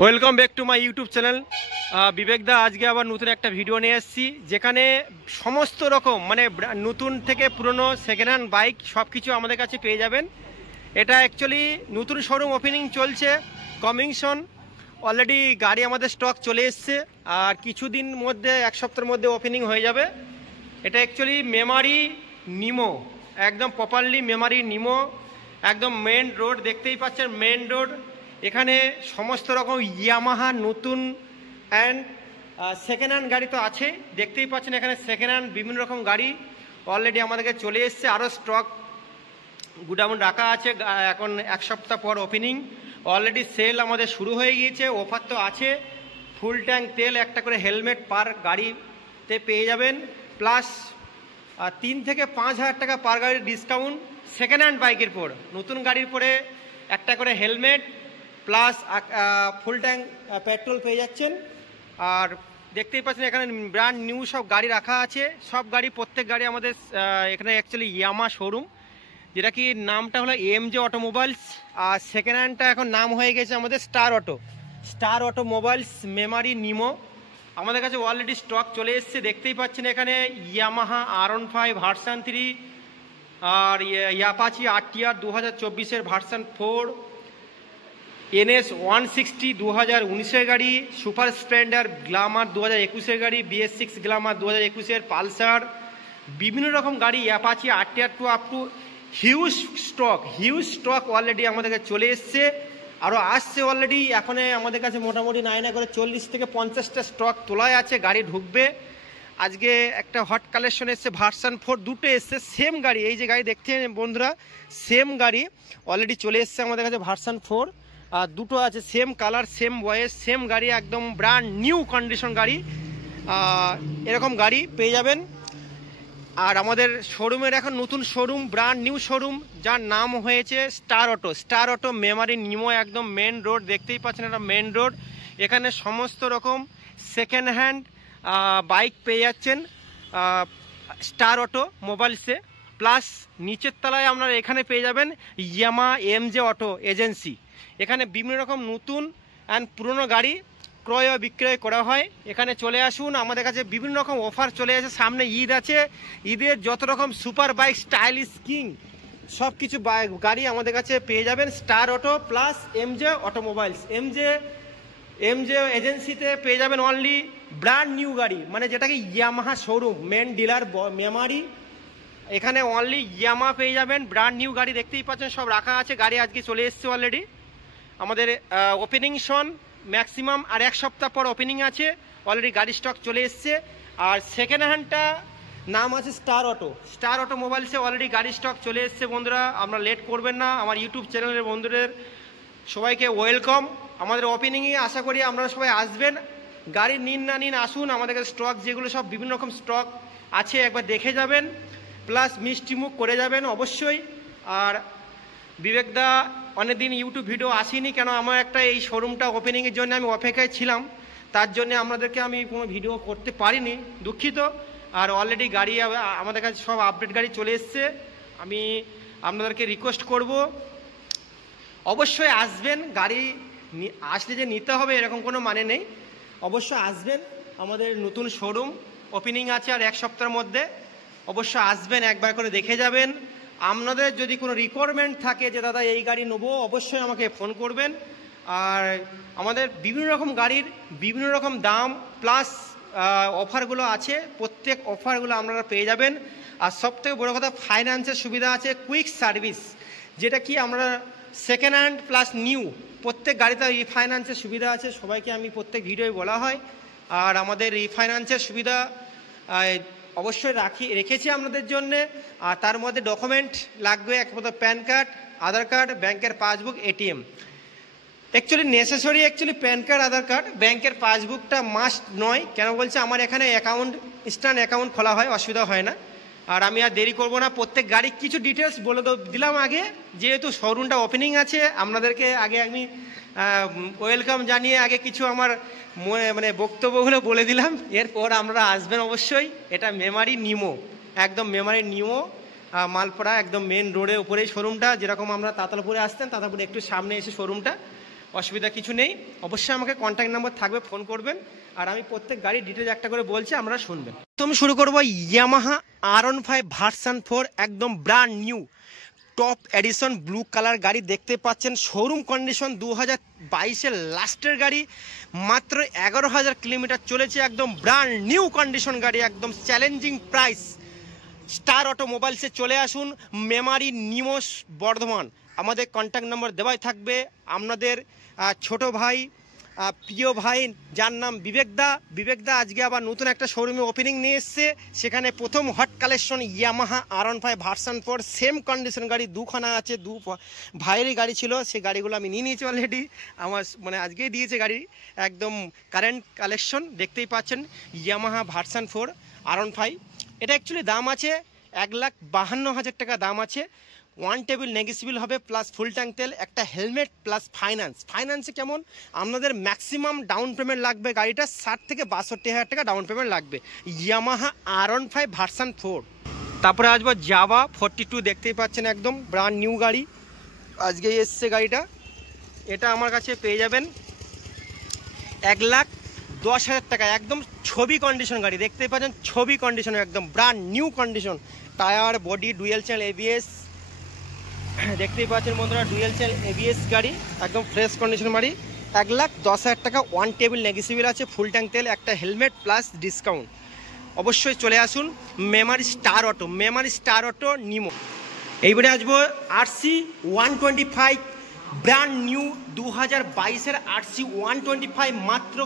Welcome back to my YouTube channel. Bibek দা আজকে আবার নতুন একটা ভিডিও নিয়ে এসেছি, যেখানে সমস্ত রকম নতুন থেকে পুরনো সেকেন্ড হ্যান্ড বাইক সব কিছু আমাদের কাছে পেয়ে যাবেন। এটা অ্যাকচুয়ালি নতুন শোরুম ওপেনিং চলছে, কমিং সুন। অলরেডি গাড়ি আমাদের স্টক চলে এসছে, আর কিছুদিন মধ্যে এক সপ্তাহের মধ্যে ওপেনিং হয়ে যাবে। এটা অ্যাকচুয়ালি মেমারি নিমো, একদম প্রপারলি মেমারি নিমো, একদম মেন রোড, দেখতেই পাচ্ছেন মেন রোড। এখানে সমস্ত রকম ইয়ামাহা নতুন অ্যান্ড সেকেন্ড হ্যান্ড গাড়ি তো আছে, দেখতেই পাচ্ছেন এখানে সেকেন্ড হ্যান্ড বিভিন্ন রকম গাড়ি অলরেডি আমাদেরকে চলে এসছে। আরও স্টক গুডাউন রাখা আছে, এখন এক সপ্তাহ পর ওপেনিং। অলরেডি সেল আমাদের শুরু হয়ে গিয়েছে, অফার তো আছে। ফুল ট্যাঙ্ক তেল, একটা করে হেলমেট পার গাড়িতে পেয়ে যাবেন, প্লাস 3 থেকে 5,000 টাকা পার গাড়ির ডিসকাউন্ট সেকেন্ড হ্যান্ড বাইকের পর। নতুন গাড়ির পরে একটা করে helmet plus full tank petrol পেয়ে যাচ্ছেন। আর দেখতেই পাচ্ছেন এখানে ব্র্যান্ড নিউ সব গাড়ি রাখা আছে, সব গাড়ি, প্রত্যেক গাড়ি আমাদের এখানে অ্যাকচুয়ালি ইয়ামা শোরুম, যেটা কি নামটা হলো এমজে অটোমোবাইলস। আর সেকেন্ড হ্যান্ডটা এখন নাম হয়ে গেছে আমাদের স্টার অটোমোবাইলস মেমারি নিমো। আমাদের কাছে অলরেডি স্টক চলে এসছে, দেখতেই পাচ্ছেন এখানে ইয়ামাহা R15 ভার্সান 3 আর অ্যাপাচি RTR 2024-এর ভার্সান 4, NS 160 2019-এর গাড়ি, সুপার স্প্লেন্ডার গ্ল্যামার 2021-এর গাড়ি, BS6 গ্ল্যামার 2021-এর, পালসার, বিভিন্ন রকম গাড়ি, Apache RTR two up to huge stock already আমাদের কাছে চলে এসছে, আরও আসছে অলরেডি। এখন আমাদের কাছে মোটামুটি নাইনা করে 40 থেকে 50টা স্টক তোলায় আছে, গাড়ি ঢুকবে। আজকে একটা হট কালেকশন এসছে, ভার্সান 4 দুটো এসছে, সেম গাড়ি, এই যে গাড়ি দেখছেন বন্ধুরা, সেম গাড়ি অলরেডি চলে এসছে আমাদের কাছে ভার্সান 4। আর দুটো আছে সেম কালার, সেম বয়েস, সেম গাড়ি, একদম ব্র্যান্ড নিউ কন্ডিশন গাড়ি। এরকম গাড়ি পেয়ে যাবেন। আর আমাদের শোরুমের এখন নতুন শোরুম, ব্র্যান্ড নিউ শোরুম, যার নাম হয়েছে স্টার অটো মেমারি নিমো, একদম মেন রোড, দেখতেই পাচ্ছেন এটা মেন রোড। এখানে সমস্ত রকম সেকেন্ড হ্যান্ড বাইক পেয়ে যাচ্ছেন স্টার অটো মোবাইলসে। প্লাস নিচের তলায় আপনারা এখানে পেয়ে যাবেন ইয়ামা এমজে অটো এজেন্সি। এখানে বিভিন্ন রকম নতুন অ্যান্ড পুরনো গাড়ি ক্রয় ও বিক্রয় করা হয়। এখানে চলে আসুন, আমাদের কাছে বিভিন্ন রকম অফার চলে আসে, সামনে ঈদ আছে, ঈদের যত রকম সুপার বাইক, স্টাইলিশ কিং সব কিছু গাড়ি আমাদের কাছে পেয়ে যাবেন Star Auto Plus MJ Automobiles. MJ এজেন্সিতে পেয়ে যাবেন অনলি ব্র্যান্ড নিউ গাড়ি, মানে যেটাকে Yamaha showroom, main dealer Memari. এখানে অনলি ইয়ামা পেয়ে যাবেন, ব্র্যান্ড নিউ গাড়ি দেখতেই পাচ্ছেন সব রাখা আছে। গাড়ি আজকে চলে এসছে অলরেডি, আমাদের ওপেনিং শন ম্যাক্সিমাম আর এক সপ্তাহ পর ওপেনিং আছে, অলরেডি গাড়ি স্টক চলে এসছে। আর সেকেন্ড হ্যান্ডটা নাম আছে স্টার অটো মোবাইলসে, অলরেডি গাড়ি স্টক চলে এসছে। বন্ধুরা আপনারা লেট করবেন না, আমার ইউটিউব চ্যানেলের বন্ধুদের সবাইকে ওয়েলকাম আমাদের ওপেনিংয়ে। আশা করি আপনারা সবাই আসবেন, গাড়ি নিন না নিন আসুন, আমাদের কাছে স্টক যেগুলো সব বিভিন্ন রকম স্টক আছে একবার দেখে যাবেন, প্লাস মিষ্টিমুখ করে যাবেন অবশ্যই। আর বিবেকদা অনেকদিন ইউটিউব ভিডিও আসেনি, কেন আমার একটা এই শোরুমটা ওপেনিংয়ের জন্য আমি অপেক্ষায় ছিলাম, তার জন্য আপনাদেরকে আমি কোনো ভিডিও করতে পারিনি, দুঃখিত। আর অলরেডি গাড়ি আমাদের কাছে সব আপডেট গাড়ি চলে এসছে। আমি আপনাদেরকে রিকোয়েস্ট করব অবশ্যই আসবেন, গাড়ি আসলে যে নিতে হবে এরকম কোনো মানে নেই, অবশ্যই আসবেন। আমাদের নতুন শোরুম ওপেনিং আছে আর এক সপ্তাহের মধ্যে, অবশ্যই আসবেন, একবার করে দেখে যাবেন। আপনাদের যদি কোনো রিকোয়ারমেন্ট থাকে যে দাদা এই গাড়ি নেবো, অবশ্যই আমাকে ফোন করবেন। আর আমাদের বিভিন্ন রকম গাড়ির বিভিন্ন রকম দাম প্লাস অফারগুলো আছে, প্রত্যেক অফারগুলো আপনারা পেয়ে যাবেন। আর সবথেকে বড়ো কথা, ফাইন্যান্সের সুবিধা আছে, কুইক সার্ভিস, যেটা কি আমরা সেকেন্ড হ্যান্ড প্লাস নিউ প্রত্যেক গাড়িতে রিফাইন্যান্সের সুবিধা আছে, সবাইকে আমি প্রত্যেক ভিডিওয় বলা হয়। আর আমাদের রিফাইন্যান্সের সুবিধা অবশ্যই রেখেছি আপনাদের জন্যে। আর তার মধ্যে ডকুমেন্ট লাগবে, একমাত্র প্যান কার্ড, আধার কার্ড, ব্যাংকের passbook, ATM. Actually necessary PAN card, Aadhaar card, ব্যাংকের পাসবুকটা মাস্ট নয়। কেন বলছে, আমার এখানে ইনস্ট্যান্ট অ্যাকাউন্ট খোলা হয়, অসুবিধা হয় না। আর আমি আর দেরি করবো না, প্রত্যেক গাড়ির কিছু ডিটেলস বলে দিলাম আগে, যেহেতু শোরুমটা ওপেনিং আছে আপনাদেরকে আগে আমি ওয়েলকাম জানিয়ে আগে কিছু আমার বক্তব্যগুলো বলে দিলাম। এরপর আপনারা আসবেন অবশ্যই। এটা মেমারি নিমো, একদম মেমারি নিমো, মালপাড়া, একদম মেন রোডের উপরেই শোরুমটা। যেরকম আমরা তাতালপুরে আসতেন, তাতালপুরে একটু সামনে এসে শোরুমটা, অসুবিধা কিছু নেই। অবশ্যই আমাকে কন্ট্যাক্ট নাম্বার থাকবে, ফোন করবেন, আর আমি প্রত্যেক গাড়ির ডিটেলস একটা করে বলছি, আমরা শুনবেন। তো আমি শুরু করবো ইয়ামাহা R15 ভার্সন 4, একদম brand new top addition blue colour গাড়ি দেখতে পাচ্ছেন। শোরুম কন্ডিশন 2022-এর লাস্টের গাড়ি, মাত্র 11,000 কিলোমিটার চলেছে, একদম ব্র্যান্ড নিউ কন্ডিশন গাড়ি, একদম চ্যালেঞ্জিং প্রাইস। স্টার অটোমোবাইলসে চলে আসুন, মেমারি নিমোস বর্ধমান। আমাদের কন্ট্যাক্ট নম্বর দেওয়াই থাকবে। আপনাদের ছোট ভাই, প্রিয় ভাই, যার নাম বিবেকদা আজকে আবার নতুন একটা শোরুমে ওপেনিং নিয়ে এসছে। সেখানে প্রথম hot collection Yamaha R15 version 4, same condition গাড়ি দুখানা আছে, দু ভাইয়েরই গাড়ি ছিল, সেই গাড়িগুলো আমি নিয়ে নিয়েছি অলরেডি। আমার মানে আজকেই দিয়েছে গাড়ি, একদম কারেন্ট কালেকশন দেখতেই পাচ্ছেন। ইয়ামাহা ভার্সন 4 R15, এটা অ্যাকচুয়ালি দাম আছে 1,52,000 টাকা দাম আছে। ওয়ান টেবিল নেগেসিবল হবে, প্লাস ফুল ট্যাঙ্ক তেল, একটা হেলমেট, প্লাস ফাইন্যান্সে কেমন আপনাদের ম্যাক্সিমাম ডাউন পেমেন্ট লাগবে, গাড়িটা 60 থেকে 62,000 টাকা ডাউন পেমেন্ট লাগবে। Yamaha R15 version 4। তারপরে আসবো জাভা 42, দেখতেই পাচ্ছেন একদম ব্র্যান্ড নিউ গাড়ি, আজকেই এসছে গাড়িটা। এটা আমার কাছে পেয়ে যাবেন 1,10,000 টাকা, একদম ছবি কন্ডিশন গাড়ি দেখতেই পাচ্ছেন, ছবি কন্ডিশন, একদম brand new condition, tyre, body, dual channel ABS দেখতেই পাচ্ছেন বন্ধুরা, ডুয়েল চ্যানেল ABS গাড়ি, একদম ফ্রেশ কন্ডিশন গাড়ি। 1,10,000 টাকা, ওয়ান টেবিল নেগেসিবল আছে, ফুল ট্যাঙ্ক তেল, একটা হেলমেট, প্লাস ডিসকাউন্ট। অবশ্যই চলে আসুন মেমারি স্টার অটো নিমো। এইবারে আসবো RC 125 ব্র্যান্ড নিউ 2022-এর RC 125, মাত্র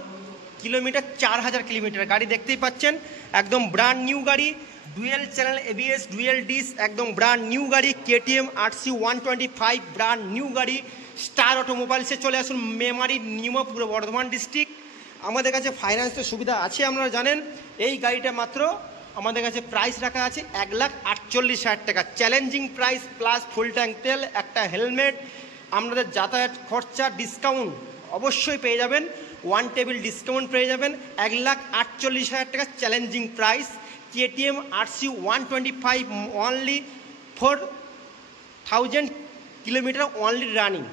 কিলোমিটার 4,000 কিলোমিটার গাড়ি দেখতেই পাচ্ছেন, একদম ব্র্যান্ড নিউ গাড়ি, dual channel ABS, dual disc, একদম ব্র্যান্ড নিউ গাড়ি। KTM RC 125 ব্র্যান্ড নিউ গাড়ি, স্টার অটোমোবাইলসে চলে আসুন, মেমারি নিমো, পুরো বর্ধমান ডিস্ট্রিক্ট। আমাদের কাছে ফাইন্যান্সের সুবিধা আছে, আপনারা জানেন। এই গাড়িটা মাত্র আমাদের কাছে প্রাইস রাখা আছে 1,48,000 টাকা, challenging price, plus full tank তেল, একটা হেলমেট, আপনাদের যাতায়াত খরচা ডিসকাউন্ট অবশ্যই পেয়ে যাবেন, ওয়ান টেবিল ডিসকাউন্ট পেয়ে যাবেন। 1,48,000 টাকা challenging price. KTM RC 125 only 4,000 kilometre only running.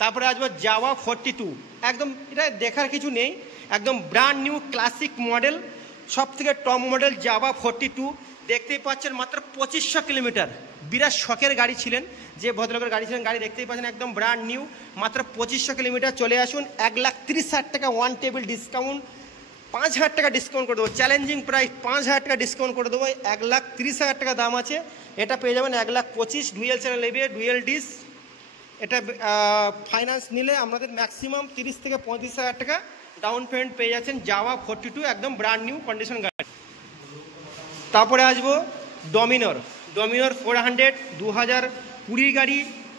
তারপরে আসবো জাভা 42, একদম এটা দেখার কিছু নেই, একদম ব্র্যান্ড নিউ ক্লাসিক মডেল, সব থেকে টপ মডেল জাভা 42, দেখতেই পাচ্ছেন মাত্র 2,500 কিলোমিটার। বিরাট শখের গাড়ি ছিলেন, যে ভদ্রলোকের গাড়ি ছিলেন, গাড়ি দেখতেই পাচ্ছেন একদম ব্র্যান্ড নিউ, মাত্র 2,500 কিলোমিটার। চলে আসুন, 1,30,000 টাকা, ওয়ান টেবিল ডিসকাউন্ট, 5,000 টাকা ডিসকাউন্ট করে দেবো, চ্যালেঞ্জিং প্রাইস, 5,000 টাকা ডিসকাউন্ট করে দেবো, 1,30,000 টাকা দাম আছে। এটা পেয়ে যাবেন 1,25,000, dual channel ABS, dual disc. এটা ফাইন্যান্স নিলে আপনাদের ম্যাক্সিমাম 30 থেকে 35,000 টাকা ডাউন পেমেন্ট পেয়ে যাচ্ছেন। জাভা 42, একদম ব্র্যান্ড নিউ কন্ডিশন গাড়ি। তারপরে আসবো ডমিনর 400 2020 গাড়ি,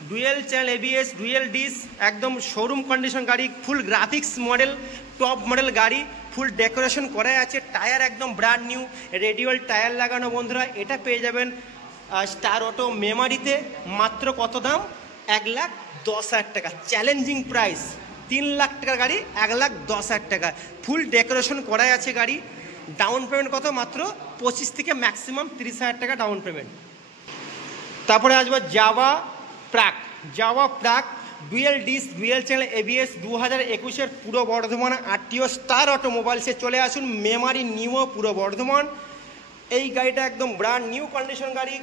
dual channel ABS, dual disc, একদম শোরুম কন্ডিশন গাড়ি, ফুল গ্রাফিক্স মডেল, টপ মডেল গাড়ি, ফুল ডেকোরেশন করা আছে, টায়ার একদম ব্র্যান্ড নিউ, রেডিওয়াল টায়ার লাগানো বন্ধুরা। এটা পেয়ে যাবেন স্টার অটো মেমারিতে, মাত্র কত দাম? 1,10,000 টাকা, চ্যালেঞ্জিং প্রাইস। 3 লাখ টাকার গাড়ি 1,10,000 টাকা, ফুল ডেকোরেশন করা আছে গাড়ি। ডাউন পেমেন্ট কত? মাত্র 25 থেকে ম্যাক্সিমাম 30,000 টাকা ডাউন পেমেন্ট। তারপরে আসবো জাভা প্রাক dual disc, dual channel ABS, 2021-এর পুরো বর্ধমান RTO স্টার অটোমোবাইলসে চলে আসুন, মেমারি নিমো, পুরো বর্ধমান। এই গাড়িটা একদম ব্র্যান্ড নিউ কন্ডিশন গাড়ি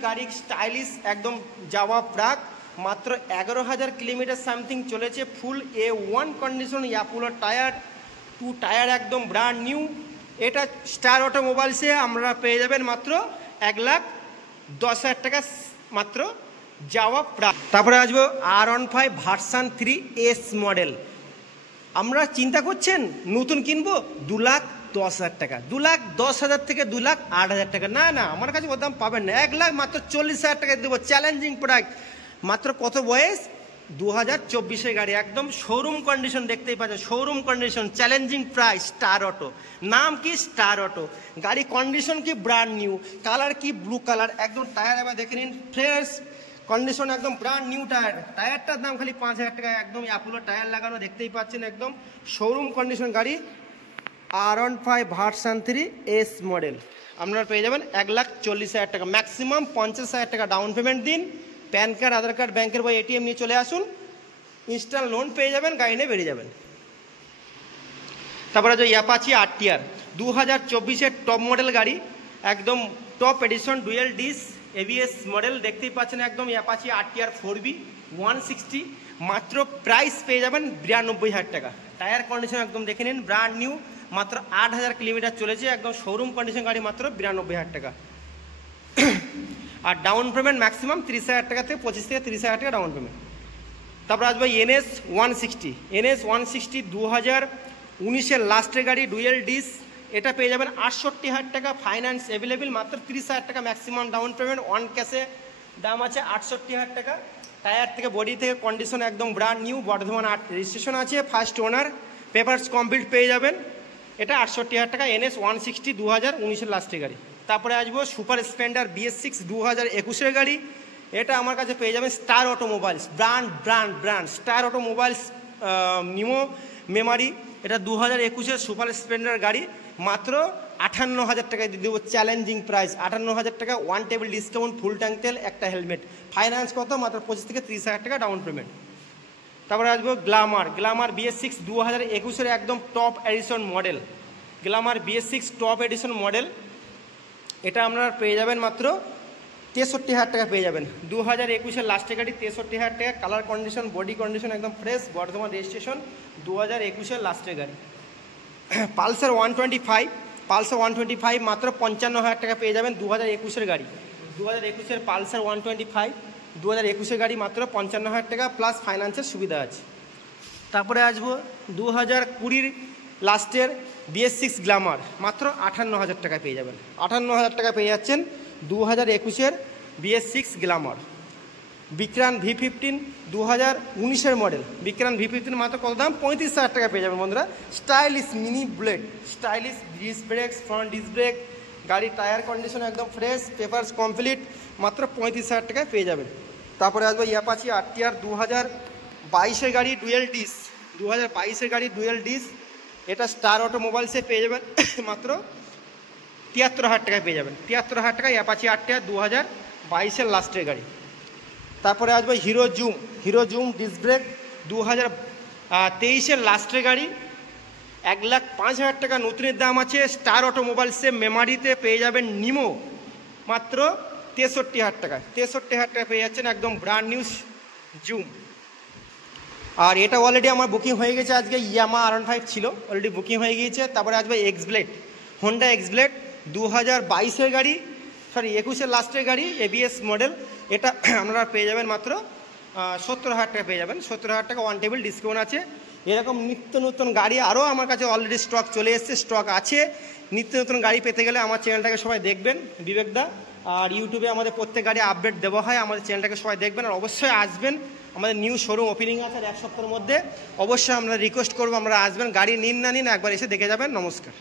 স্টাইলিশ, একদম জাভা প্রাক, মাত্র 11,000 কিলোমিটার সামথিং চলেছে, ফুল A1 কন্ডিশন, ইয়াপুলো টায়ার, 2 টায়ার, একদম ব্র্যান্ড নিউ। এটা স্টার অটোমোবাইলসে আমরা পেয়ে যাবেন মাত্র 1,10,000 টাকা, মাত্র জাভা প্রাক। তারপরে আসবো R15 ভার্সন 3 S মডেল। আমরা চিন্তা করছেন নতুন কিনবো 2,10,000 টাকা, 2,10,000 থেকে 2,08,000 টাকা, না আমার কাছে ওর দাম পাবেন না। 1,00,000 মাত্র 40,000 টাকা দেবো, চ্যালেঞ্জিং প্রোডাক্ট। মাত্র কত বয়স? 2024-এর গাড়ি, একদম শোরুম কন্ডিশন দেখতেই পাচ্ছেন, showroom condition, challenging price, star auto. নাম কি? Star auto. গাড়ি কন্ডিশন কি? Brand new. কালার কি? Blue colour. একদম টায়ার এবার দেখে নিন, ফ্রেশ কন্ডিশন, একদম ব্র্যান্ড নিউ টায়ার। টায়ারটার দাম খালি 5,000 টাকা, একদম অ্যাপোলো টায়ার লাগানো, দেখতেই পাচ্ছেন একদম শোরুম কন্ডিশন গাড়ি। R15 ভার্সন 3 S মডেল আপনারা পেয়ে যাবেন 1,40,000 টাকা, ম্যাক্সিমাম 50,000 টাকা ডাউন পেমেন্ট দিন। প্যান কার্ড, আধার কার্ড, ব্যাংকের বই, ATM নিয়ে চলে আসুন, ইনস্ট্যান্ট লোন পেয়ে যাবেন, গাড়ি নিয়ে বেরিয়ে যাবেন। তারপরে যে অ্যাপাচি RTR 2024-এর টপ মডেল গাড়ি, একদম top addition dual disc ABS model, দেখতেই পাচ্ছেন একদম অ্যাপাচি RTR 4B 160, মাত্র প্রাইস পেয়ে যাবেন 92,000 টাকা। টায়ার কন্ডিশন একদম দেখে নিন, ব্র্যান্ড নিউ, মাত্র 8,000 কিলোমিটার চলেছে, একদম শোরুম কন্ডিশন গাড়ি, মাত্র 92,000 টাকা। আর ডাউন পেমেন্ট ম্যাক্সিমাম 30,000 টাকা থেকে 25 থেকে 30,000 টাকা ডাউন পেমেন্ট। তারপর আসবে NS 160, NS 160 2019-এর লাস্টের গাড়ি, ডুয়েল ডিস, এটা পেয়ে যাবেন 68,000 টাকা, ফাইন্যান্স অ্যাভেলেবেল, মাত্র 30,000 টাকা ম্যাক্সিমাম ডাউন পেমেন্ট, অন ক্যাশে দাম আছে 68,000 টাকা। টায়ার থেকে বডি থেকে কন্ডিশন একদম ব্র্যান্ড নিউ, বর্ধমান রেজিস্ট্রেশন আছে, ফার্স্ট ওনার, পেপারস কমপ্লিট পেয়ে যাবেন, এটা 68,000 টাকা। NS 160 2019-এর লাস্টের গাড়ি। তারপরে আসবো সুপার স্প্লেন্ডার BS6 2021-এর গাড়ি, এটা আমার কাছে পেয়ে যাবেন star automobiles, brand star automobiles নিমো মেমারি, এটা 2021-এর সুপার স্প্লেন্ডার গাড়ি, মাত্র 58,000 টাকায় দিয়ে দেবো, চ্যালেঞ্জিং প্রাইস 58,000 টাকা, one table discount, full tank তেল, একটা হেলমেট, ফাইন্যান্স কত, মাত্র 25 থেকে 30,000 টাকা ডাউন পেমেন্ট। তারপরে আসবো গ্ল্যামার BS6 2021-এর একদম top addition model, Glamour BS6 top addition model, এটা আপনারা পেয়ে যাবেন মাত্র 63,000 টাকা পেয়ে যাবেন। 2021-এর লাস্টের গাড়ি, 63,000 টাকা, কালার কন্ডিশন, বডি কন্ডিশন একদম ফ্রেশ, বর্ধমান রেজিস্ট্রেশন, 2021-এর লাস্টের গাড়ি। পালসার 125 মাত্র 55,000 টাকা পেয়ে যাবেন, 2021-এর গাড়ি, 2021-এর পালসার 125 2021-এর গাড়ি, মাত্র 55,000 টাকা, প্লাস ফাইন্যান্সের সুবিধা আছে। তারপরে আসবো 2020-র লাস্টের BS6 গ্ল্যামার, মাত্র 58,000 টাকা পেয়ে যাবেন, 58,000 টাকা পেয়ে যাচ্ছেন 2021-এর BS6 Glamour. বিক্রান V15 2019-এর model, বিক্রান V15 মাত্র কত দাম, 35,000 টাকা পেয়ে যাবেন বন্ধুরা। Stylish mini bullet, stylish disc brake, front disc brake, গাড়ির টায়ার কন্ডিশন একদম ফ্রেশ, পেপারস কমপ্লিট, মাত্র 35,000 টাকায় পেয়ে যাবেন। তারপরে আসবে অ্যাপাচি RTR 2022-এর গাড়ি, ডুয়েল ডিস, 2022-এর গাড়ি ডুয়েল ডিস, এটা স্টার অটোমোবাইলসে পেয়ে যাবেন মাত্র 73,000 টাকায় পেয়ে যাবেন, 73,000 টাকায় অ্যাপাচি RTR 2022-এর লাস্টের গাড়ি। তারপরে আসবে হিরো জুম ডিস্ক ব্রেক 2023-এর লাস্টের গাড়ি, 1,05,000 টাকা নতুনের দাম আছে, স্টার অটোমোবাইলসে মেমারিতে পেয়ে যাবেন নিমো, মাত্র 63,000 টাকা, 63,000 টাকা পেয়ে যাচ্ছেন, একদম ব্র্যান্ড নিউ জুম। আর এটা অলরেডি আমার বুকিং হয়ে গেছে, আজকে ইয়ামা R15 ছিল, অলরেডি বুকিং হয়ে গিয়েছে। তারপরে আসবে এক্সব্লেড, হোন্ডা এক্সব্লেড 2022-এর গাড়ি, 21-এর লাস্টের গাড়ি, ABS মডেল, এটা আপনারা পেয়ে যাবেন মাত্র 70,000 টাকা পেয়ে যাবেন, 70,000 টাকা, ওয়ান টেবিল ডিসকাউন্ট আছে। এরকম নিত্য নতুন গাড়ি আরও আমার কাছে অলরেডি স্টক চলে এসছে, স্টক আছে। নিত্য নতুন গাড়ি পেতে গেলে আমার চ্যানেলটাকে সবাই দেখবেন, বিবেকদা, আর ইউটিউবে আমাদের প্রত্যেক গাড়ি আপডেট দেওয়া হয়, আমাদের চ্যানেলটাকে সবাই দেখবেন, আর অবশ্যই আসবেন, আমাদের নিউ শোরুম ওপেনিং আছে 1 সপ্তাহের মধ্যে, অবশ্যই আমরা রিকোয়েস্ট করবো, আমরা আসবেন, গাড়ি নিন না নিন একবার এসে দেখে যাবেন। নমস্কার।